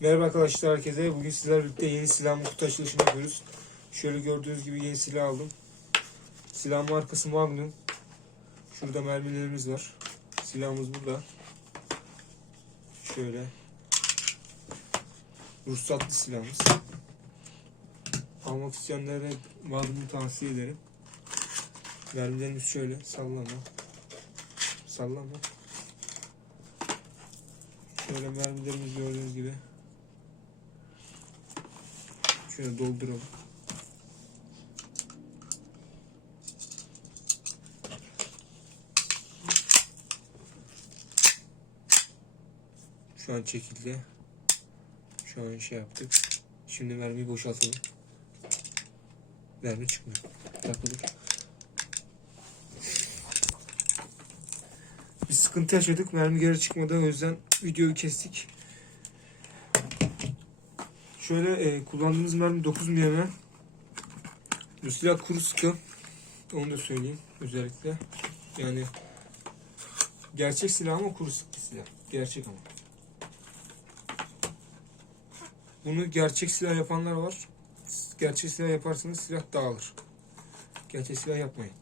Merhaba arkadaşlar herkese. Bugün sizlerle birlikte yeni silah kutu açılışını yapıyoruz. Şöyle gördüğünüz gibi yeni silah aldım. Silah markası Magnum. Şurada mermilerimiz var. Silahımız burada. Şöyle. Ruhsatlı silahımız. Almak isteyenlere Magnum'u tavsiye ederim. Mermilerimiz şöyle. Sallama. Sallama. Şöyle mermilerimiz gördüğünüz gibi. Şöyle dolduralım. Şu an çekildi. Şu an şey yaptık. Şimdi mermiyi boşaltalım. Mermi çıkmıyor. Takılır. Bir sıkıntı yaşadık. Mermi geri çıkmadı. O yüzden videoyu kestik. Şöyle e, kullandığımız mermi 9 mm. Bu silah kuru sıkı. Onu da söyleyeyim özellikle. Yani gerçek silah ama kuru sıkı silah. Gerçek ama. Bunu gerçek silah yapanlar var. Gerçek silah yaparsanız silah dağılır. Gerçek silah yapmayın.